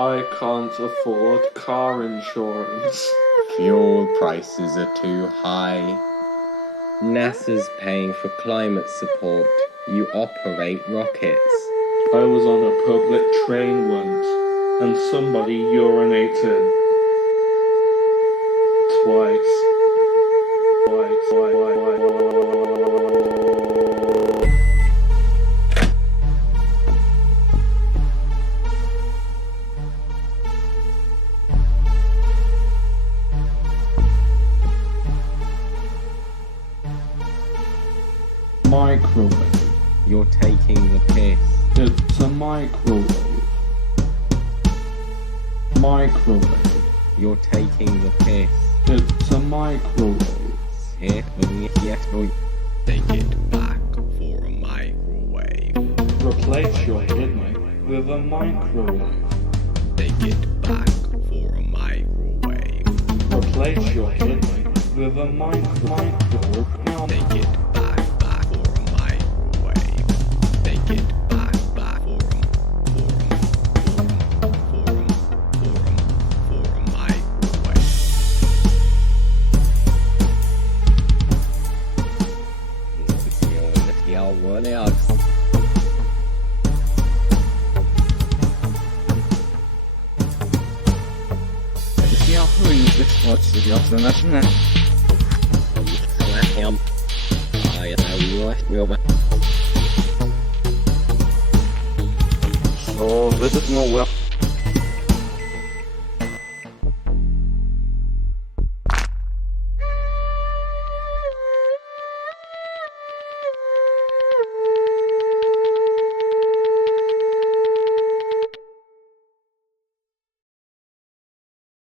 I can't afford car insurance. Fuel prices are too high. NASA's paying for climate support. You operate rockets. I was on a public train once, and somebody urinated. Twice. Microwave. You're taking the piss. It's a microwave. Microwave. You're taking the piss. It's a microwave. Take it back for a microwave. Replace your kidney with a microwave. Take it back for a microwave. Replace your kidney with a microwave. Take it back for a microwave. Take it back for a microwave. What else? Ja, det var seriöst annars. Så vet du vad